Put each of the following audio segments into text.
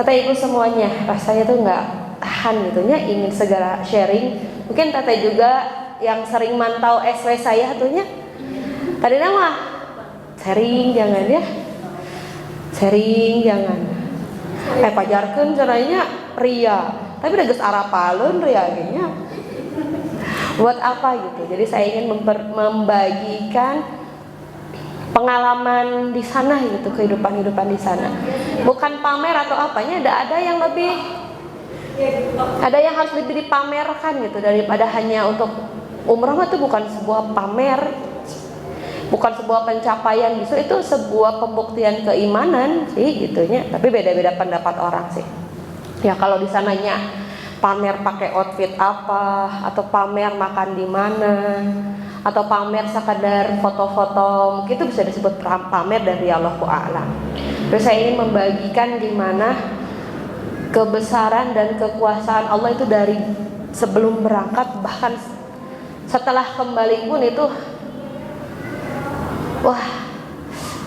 Kata ibu semuanya, rasanya tuh nggak tahan gitunya, ingin segera sharing. Mungkin teteh juga yang sering mantau SW saya tuhnya. Tadi nama sharing jangan ya, sharing jangan. Pajarkeun caranya ria, tapi udah geus arapaleun ria gini. Buat apa gitu? Jadi saya ingin membagikan pengalaman di sana gitu, kehidupan di sana. Bukan pamer atau apanya, ada yang lebih, ada yang harus lebih dipamerkan gitu daripada hanya untuk umrah. Itu bukan sebuah pamer, bukan sebuah pencapaian, justru itu sebuah pembuktian keimanan sih gitunya. Tapi beda-beda pendapat orang sih. Ya kalau di sananya pamer pakai outfit apa, atau pamer makan di mana, atau pamer sekadar foto-foto, mungkin itu bisa disebut pamer dari Allahu a'lam. Terus saya ingin membagikan gimana kebesaran dan kekuasaan Allah itu dari sebelum berangkat, bahkan setelah kembali pun itu, wah,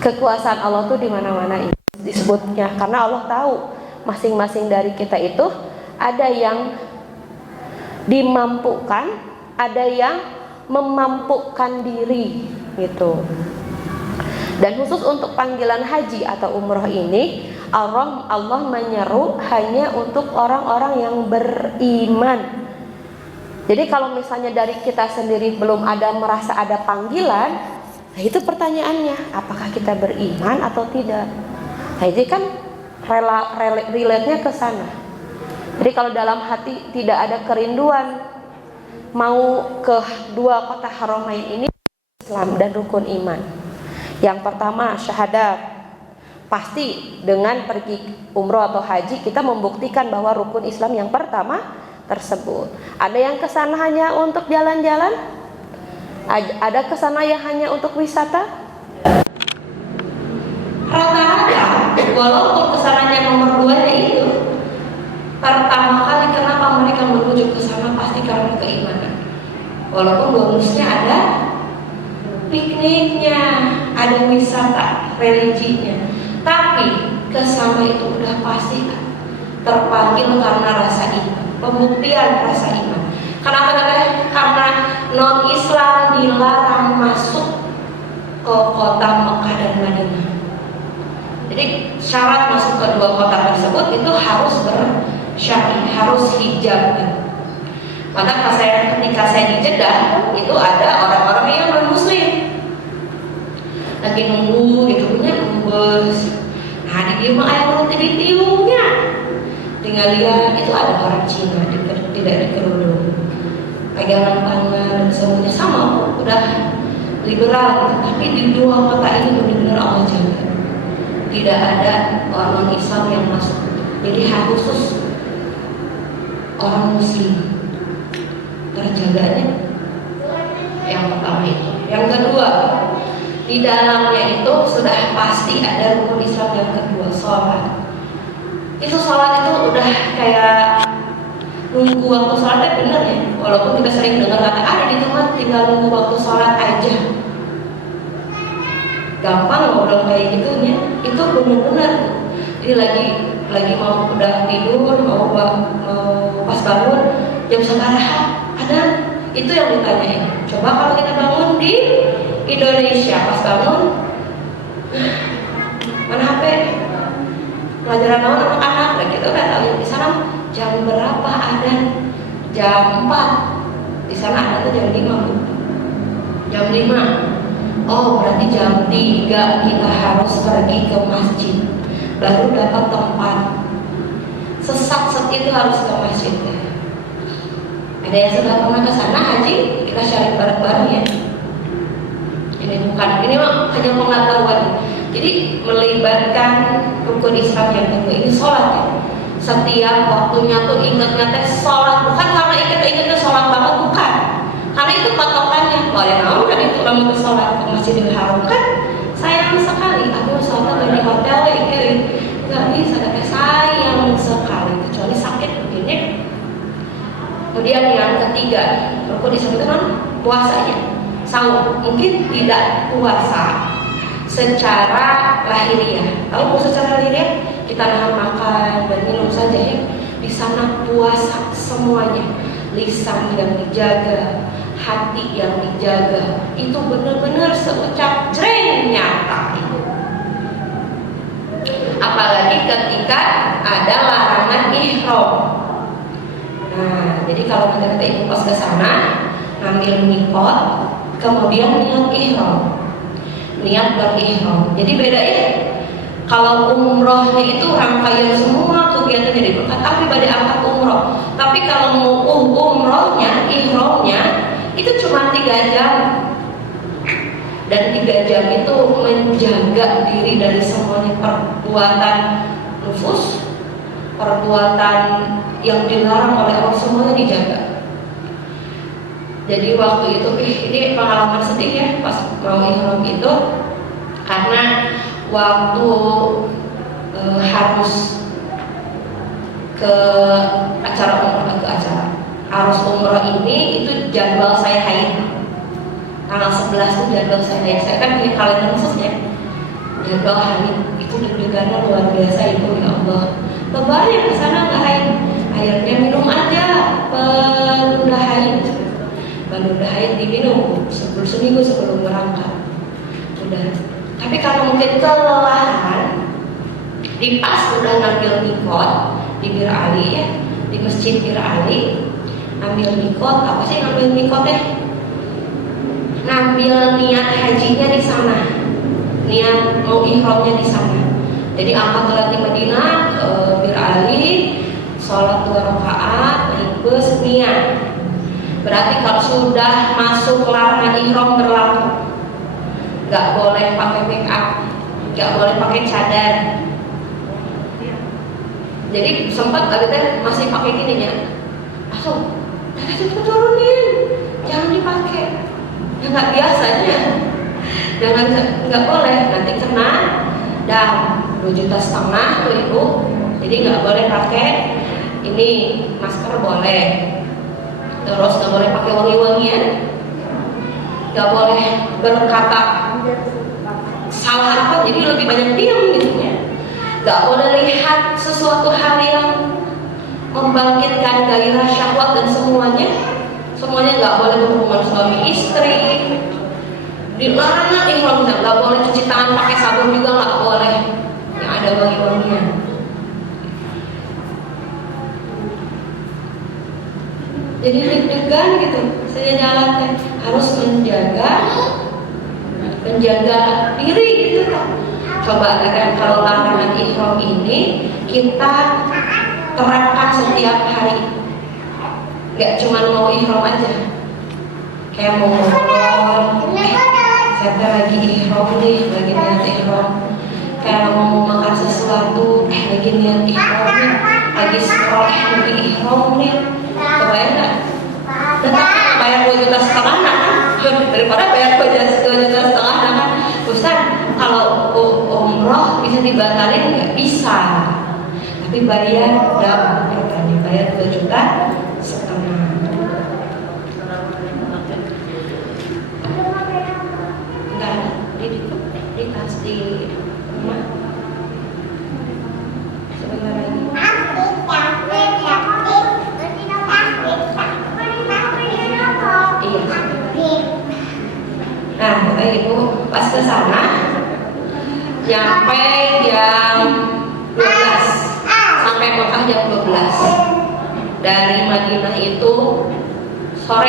kekuasaan Allah tuh di mana-mana disebutnya, karena Allah tahu masing-masing dari kita itu ada yang dimampukan, ada yang memampukan diri gitu. Dan khusus untuk panggilan haji atau umroh ini, Allah menyeru hanya untuk orang-orang yang beriman. Jadi kalau misalnya dari kita sendiri belum ada merasa ada panggilan, nah itu pertanyaannya, apakah kita beriman atau tidak? Nah ini kan relate-nya ke sana. Jadi kalau dalam hati tidak ada kerinduan mau ke dua kota Haramain ini, Islam dan rukun iman. Yang pertama syahadat. Pasti dengan pergi umroh atau haji kita membuktikan bahwa rukun Islam yang pertama tersebut. Ada yang kesana hanya untuk jalan-jalan? Ada kesana yang hanya untuk wisata? Rata-rata walaupun kesananya nomor 2 itu pertama kali, kenapa mereka menuju ke sana pasti karena keimanan. Walaupun bonusnya ada pikniknya, ada wisata religinya, tapi ke sana itu udah pasti terpanggil karena rasa iman, pembuktian rasa iman. Karena non-Islam dilarang masuk ke kota Mekah dan Madinah. Jadi syarat masuk ke dua kota tersebut itu harus bersyari, harus hijab. Maka ketika saya di Jeddah itu ada orang-orang yang non muslim lagi nunggu gitu, punya bus. Nah di dia mah ayam roti di tiungnya, tinggal lihat itu ada orang Cina tidak dikerudung, pegangan tangan dan semuanya sama, udah liberal gitu. Tapi di dua kota ini benar-benar Allah jaga, tidak ada orang Islam yang masuk. Jadi khusus orang muslim terjaganya. Yang pertama itu. Yang kedua, di dalamnya itu sudah pasti ada rukun Islam yang kedua, sholat. Itu sholat itu udah kayak nunggu waktu sholatnya, bener ya. Walaupun kita sering dengar kata ada di tempat tinggal nunggu waktu sholat aja, gampang ngobrol kayak gitunya. Itu bener-bener. Jadi lagi mau udah tidur, mau pas bangun jam sabaraha ada, itu yang ditanyain. Coba kalau kita bangun di Indonesia, pas bangun mana HP, pelajaran naon anak-anak, nah gitu kan. Di sana jam berapa ada? Jam 4. Di sana ada tuh jam 5. Jam 5. Oh berarti jam 3 kita harus pergi ke masjid, baru dapat tempat. Sesat itu harus ke masjid. Ada yang sudah pernah ke sana haji, kita cari bareng-bareng ya. Ini mah hanya pengetahuan. Jadi melibatkan rukun Islam yang kedua ini sholat ya. Setiap waktunya tuh ingatnya teh sholat, bukan karena ingatnya sholat banget, bukan. Karena itu patokannya. Boleh mau kan itu kamu ke sholat ke Masjidil Haram kan? Sayang sekali. Aku sholat di hotel ini nggak bisa, tapi sayang sekali kecuali sakit begini. Kemudian yang ketiga, rukun Islam itu kan puasanya. Sahur mungkin tidak puasa secara lahiriah. Tahu secara lahiriah? kita nahan makan dan minum saja ya. Di sana puasa semuanya, lisan yang dijaga, hati yang dijaga, itu benar-benar seucap jreng nyata. Apalagi ketika ada larangan ihram. Nah, jadi kalau kita ikut pas ke sana, ngambil mikot, kemudian niat ihram, niat berihram. Jadi beda ya. Kalau umrohnya itu rangkaian semua kegiatannya di Mekah, tapi pada angkat umroh. Tapi kalau mau umrohnya, ihramnya itu cuma 3 jam. Dan 3 jam itu menjaga diri dari semuanya perbuatan nufus, perbuatan yang dilarang oleh Allah, semuanya dijaga. Jadi waktu itu ini pengalaman sedih ya pas mau ihram itu, karena waktu harus ke acara harus umroh ini, itu jadwal saya haid tanggal 11 itu jadwal saya haid. Saya kan punya kalender khususnya jadwal haid, itu deg-degannya luar biasa itu, ya Allah. Lebaran yang kesana nggak haid, akhirnya minum aja penunda haid diminum seminggu sebelum berangkat udah. Tapi kalau mungkin kelelahan, di pas udah ngambil mikot di Bir Ali ya, di masjid Bir Ali, ngambil mikot. Apa sih ngambil mikot ya? Ngambil niat hajinya di sana, niat mau ihramnya di sana. Jadi angkat di Madinah, Bir Ali, sholat 2 rakaat, naik bus, niat. Berarti kalau sudah masuk larangan ihram berlaku, nggak boleh pakai make up, nggak boleh pakai cadar. Jadi sempat kita masih pakai gini ya, langsung itu turunin, jangan dipakai. Ya nggak biasanya, nggak boleh, nanti kena dan 2,5 juta tuh ibu. Jadi nggak boleh pakai ini, masker boleh, terus nggak boleh pakai wangi-wangian, nggak boleh berkata salah apa, jadi lebih banyak diam gitu ya. Gak boleh lihat sesuatu hal yang membangkitkan gairah syahwat dan semuanya gak boleh berhubungan suami istri. Dilarang ihram, gak boleh cuci tangan pakai sabun juga, gak boleh yang ada wangi-wangian. Jadi deg-degan gitu, saya jalan harus menjaga diri gitu kan. Coba kalau larangan ihram ini kita terapkan setiap hari, gak cuma mau ihram aja, kayak mau ngobrol, saya lagi ihram nih, lagi niat ihram. Kayak mau makan sesuatu, lagi niat ihram nih, lagi scroll, lagi ihram nih. Kebayang gak? Tetap bayar 2,5 juta kan, daripada bayar 2,5 juta kan. Ustaz, kalau umroh bisa dibatalin nggak? Bisa, tapi bayar berapa? Bayar 2,5 juta. Enggak, di tas di rumah. Sebentar lagi. Nah, Bapak Ibu pas ke sana nyampe jam 12, sampai Mekah jam 12. Dari Madinah itu sore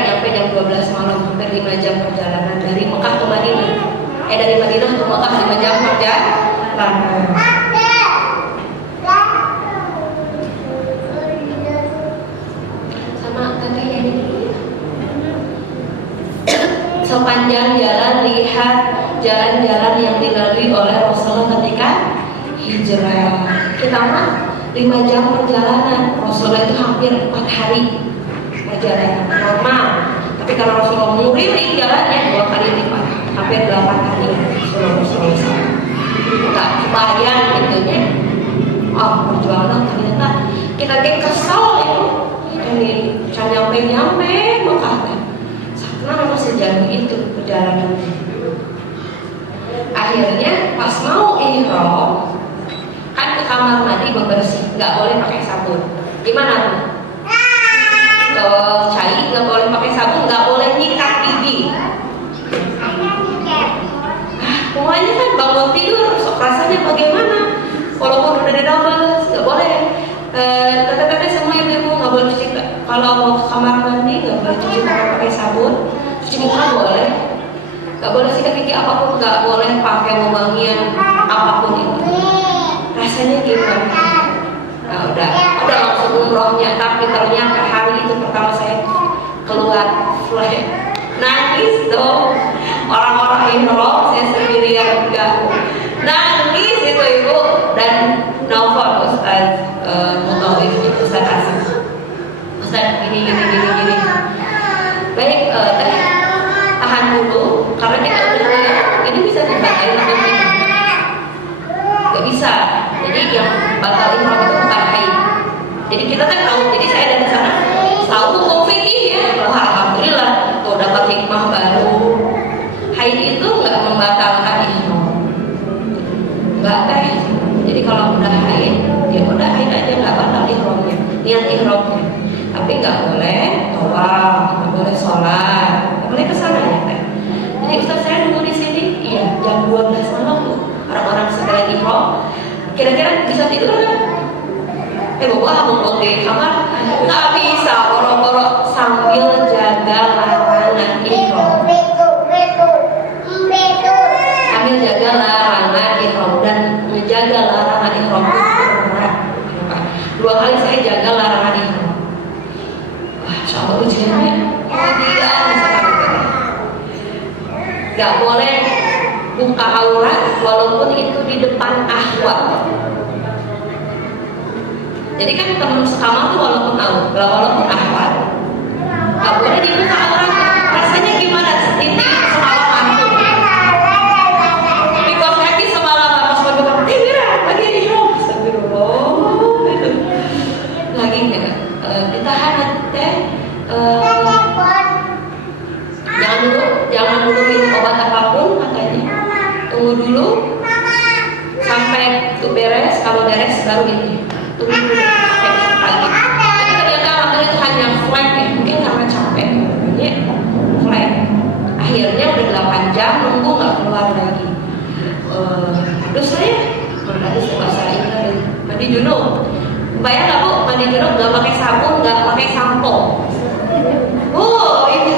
nyampe jam 12 malam, hampir 5 jam perjalanan dari Mekah ke Madinah. Dari Madinah ke Mekah 5 jam perjalanan. Sama katanya ini. Sepanjang jalan lihat jalan-jalan yang dilalui oleh Rasulullah ketika hijrah. Kita mah 5 jam perjalanan, Rasulullah itu hampir 4 hari perjalanan normal. Tapi kalau Rasulullah mengelilingi jalannya 2 kali lipat, hampir 8 hari Rasulullah. Nggak kebayang gitu ya. Perjuangan ternyata kita kayak kesel itu. Ini nyampe Mekah. Karena memang sejauh itu perjalanan. Akhirnya pas mau ihram ke kamar mandi bebersih, nggak boleh pakai sabun. Gimana tuh? Kalau cai nggak boleh pakai sabun, nggak boleh nyikat gigi. Semuanya kan bangun tidur, sok rasanya bagaimana? Walaupun udah double, nggak boleh. Teteh-teteh semua ibu-ibu nggak boleh cuci. Kalau mau ke kamar mandi nggak boleh cuci tangan pakai sabun, cuci muka boleh. Nggak boleh sikat gigi apapun, nggak boleh pakai wewangian apapun itu. Rasanya gimana? Nah, udah langsung umrohnya, tapi ternyata hari itu pertama saya keluar flash, nangis dong. Orang-orang ihram, saya sendirian juga nangis itu ibu, dan nelfon Ustaz Mutawif, Ustaz Asim, Ustaz gini. Baik, tahan dulu, karena kita udah ini bisa dibatalin atau tidak? Gak bisa. Jadi yang batal ihram itu bukan haid. Jadi kita kan tahu. Jadi saya dari sana tahu hukum fikih ya. Wah, alhamdulillah, tuh dapat hikmah baru. Haid itu nggak membatalkan ihram, nggak teh. Jadi kalau udah haid, ya udah haid aja, nggak batal ihramnya, niat ihramnya. Tapi nggak boleh tawaf, nggak boleh sholat, nggak boleh kesana ya teh. Jadi Ustaz saya nunggu di sini, iya jam 12 malam tuh orang-orang segera ihram. Kira-kira bisa tidur kan? Bapak mau di kamar nggak bisa, boro-boro sambil jaga larangan ihram. Sambil jaga larangan ihram dan menjaga larangan ihram itu berat. 2 kali saya jaga larangan ihram. Wah, sama ujiannya tidak nggak boleh buka aurat walaupun itu di depan akhwat. Jadi kan teman sekamar tuh walaupun akhwat nggak boleh dibuka aurat. Rasanya gimana? Titik semalam aku di kos kaki semalam pas mau lagi ihram, astagfirullah itu lagi nggak ditahan teh. Jangan dulu minum obat apapun katanya. Tunggu dulu sampai itu beres. Kalau beres baru ini. Tunggu dulu sampai besok pagi. Tapi ternyata waktu itu hanya flat ya. Mungkin karena capek ya, flat. Akhirnya udah 8 jam nunggu nggak keluar lagi. Terus saya berarti bahasa Inggris mandi junub. Bayang nggak bu, mandi junub nggak pakai sabun, nggak pakai sampo. Oh ini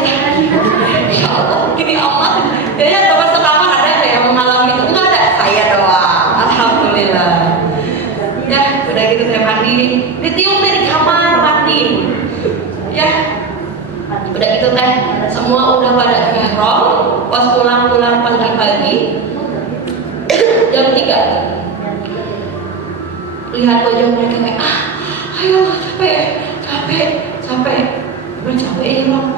ya Allah, gini amat. Kayaknya teman sekamar ada yang mengalami itu? Enggak ada, saya doang. Alhamdulillah. Ya, udah gitu saya mandi, ditiup dari kamar mandi. Ya, udah gitu teh, semua udah pada ihram. Pas pulang pagi-pagi, jam 3. Lihat wajah mereka kayak, ayo capek. Ihram.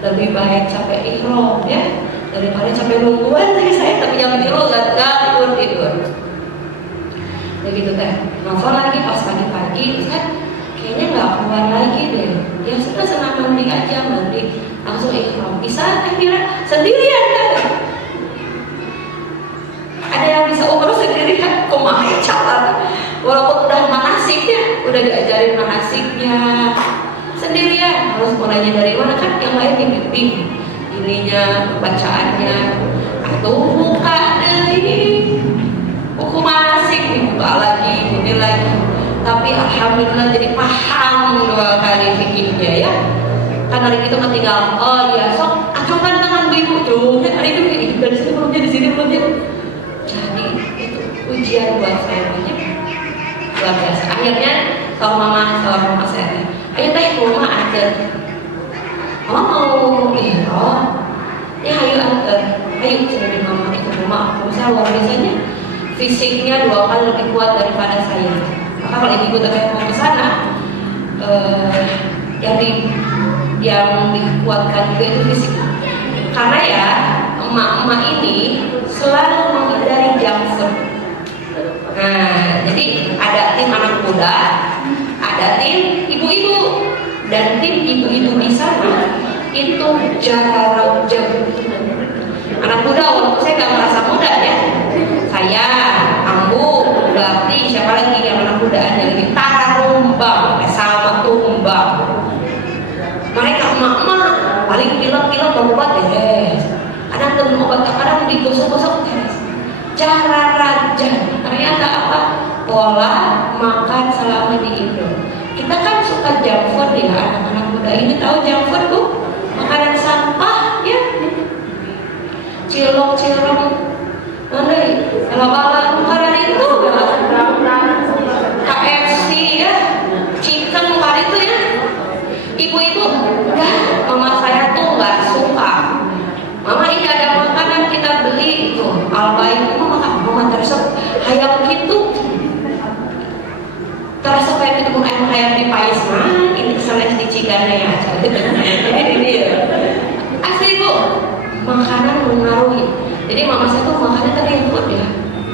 Lebih baik capek ihram ya daripada capek nungguan saya tapi jam tidur gak tidur. Begitu teh. Nelfon lagi pas pagi-pagi, Ustaz kayaknya nggak keluar lagi deh. Ya sudah senang mandi aja, langsung ihram. Bisa Mira sendirian kan? Ada yang bisa umroh sendiri kan? Kumaha cara? Walaupun udah manasiknya, udah diajarin manasiknya, sendirian harus mulainya dari mana kan? Yang lain dibimbing ininya, bacaannya, atau buka dari buku manasik dibuka lagi, ini lagi. Tapi alhamdulillah jadi paham 2 kali fikihnya ya. Kan hari itu ketinggalan. Oh iya, sok acungkan tangan ibu tuh. Hari itu ini dari sini belum jadi, sini belum jadi. Jadi itu ujian buat saya banyak. Luar biasa. Akhirnya sama mama saya, ayo teh rumah aja. Mama mau ihram. Ya ayo antar. Ayo cari mama ikut rumah. Saya luar biasanya fisiknya 2 kali lebih kuat daripada saya. Maka kalau ibu tetap mau ke sana, yang dikuatkan juga itu fisik. Karena ya emak-emak ini selalu menghindari junk food. Nah, jadi ada tim anak muda, ada tim ibu-ibu, dan tim ibu-ibu di sana itu jaga jauh. Anak muda, walaupun saya gak merasa muda ya, saya, Ambu, berarti siapa lagi yang anak mudaannya lagi tarumbang, sama tumbang. Mereka emak-emak paling pilek-pilek berobat deh. Kadang temen obat, kadang digosok-gosok beres. Cara raja, ternyata apa? Pola makan selama di Indo. Kita kan suka junk food ya, anak-anak muda ini tahu junk food tuh makanan sampah ya, cilok-cilok, mana kalau makanan itu KFC ya, chicken kali itu ya. Ibu-ibu, enggak, mama saya tuh nggak suka. Mama ini ada makanan kita beli itu, albaik itu mama terasa hayam gitu. Terasa kayak ketemu ayam di Pais mah, ini kesana di Cigana ya. Ini ya. Asli bu, makanan mengaruhi. Jadi mama saya tuh makannya tadi food ya,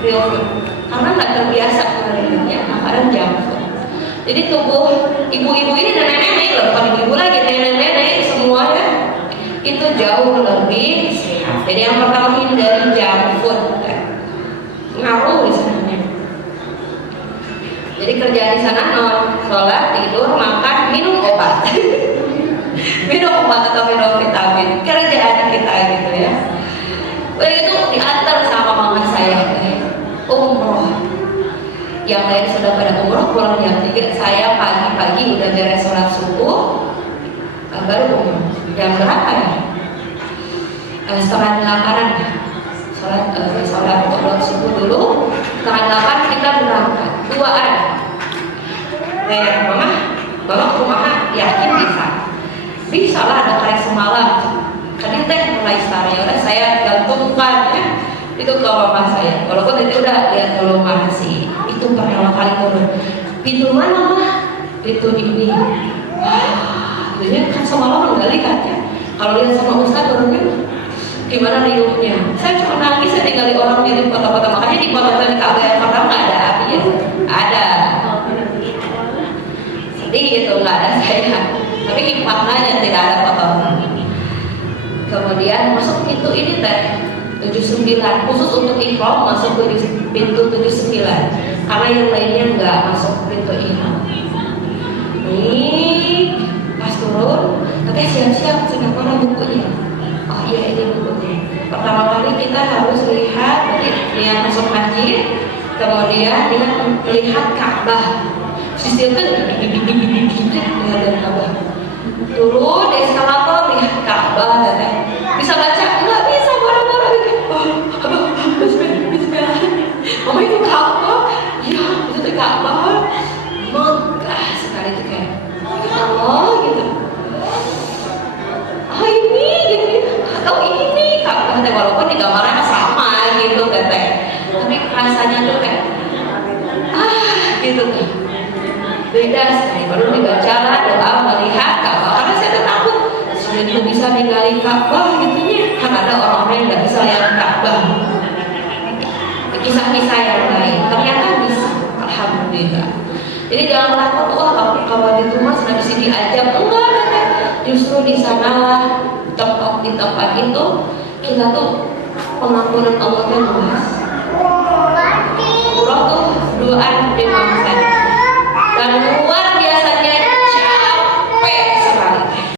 real food. Karena nggak terbiasa menerimanya makanan junk food. Jadi tubuh ibu-ibu ini dan nenek-nenek, bukan ibu-ibu lagi, nenek-nenek semua ya, itu jauh lebih sehat. Jadi yang pertama hindari junk food, ngaruh di sana. Jadi kerjaan di sana sholat, tidur, makan, minum obat, minum obat atau minum vitamin. Kerjaan kita gitu ya. Begitu diantar sama mama saya umroh. Yang lain sudah pada umroh pulang jam 3, saya pagi-pagi udah beres sholat subuh, baru umroh. Jam berapa ya? Setengah 8-an sholat subuh dulu, setengah 8 kita berangkat 2-an. Mama kumaha yakin bisa lah ada karek semalam. Tadi teh mulai start ya udah saya gantungkan ya itu ke mama saya. Walaupun itu udah lihat dulu mana sih itu pertama kali turun. Pintu mana mah? Pintu ini. Jadi kan semalam nggak lihat ya. Kalau lihat sama Ustaz turunnya gimana riuhnya? Saya cuma nangis, saya tinggal di orang di foto-foto, makanya di foto di Ka'bah yang pertama nggak ada api ya, ada. Sedih itu nggak ada saya, tapi maknanya tidak ada foto. Kemudian masuk pintu ini teh 79, khusus untuk ihram masuk ke pintu 79, karena yang lainnya nggak masuk pintu ihram. Nih pas turun, tapi siap-siap sudah mana bukunya? Oh iya ini bukunya. Pertama kali kita harus lihat yang masuk masjid, kemudian lihat Ka'bah. Sistem kan lihat Ka'bah. Turun di eskalator lihat Ka'bah, bisa baca? Nggak bisa, boro-boro gitu. Bismillah. Mama itu Ka'bah? Iya, itu tuh Ka'bah. Megah sekali tuh kayak Allah gitu. Oh ini gitu, atau ini Ka'bah, walaupun di gambarnya sama gitu teteh, tapi rasanya tuh kayak gitu tuh beda sekali. Baru dibaca doa melihat Ka'bah, karena saya tuh takut sudah itu bisa ninggalin Ka'bah gitunya, kan ada orang-orang yang nggak bisa lihat Ka'bah. Kisah-kisah yang lain ternyata bisa, alhamdulillah. Jadi jangan takut, wah kalau di rumah sudah bisa diajak, enggak, justru di sanalah di tempat itu kita tuh pengampunan Allahnya luas. Umroh tuh 2-an di Mamsen dan luar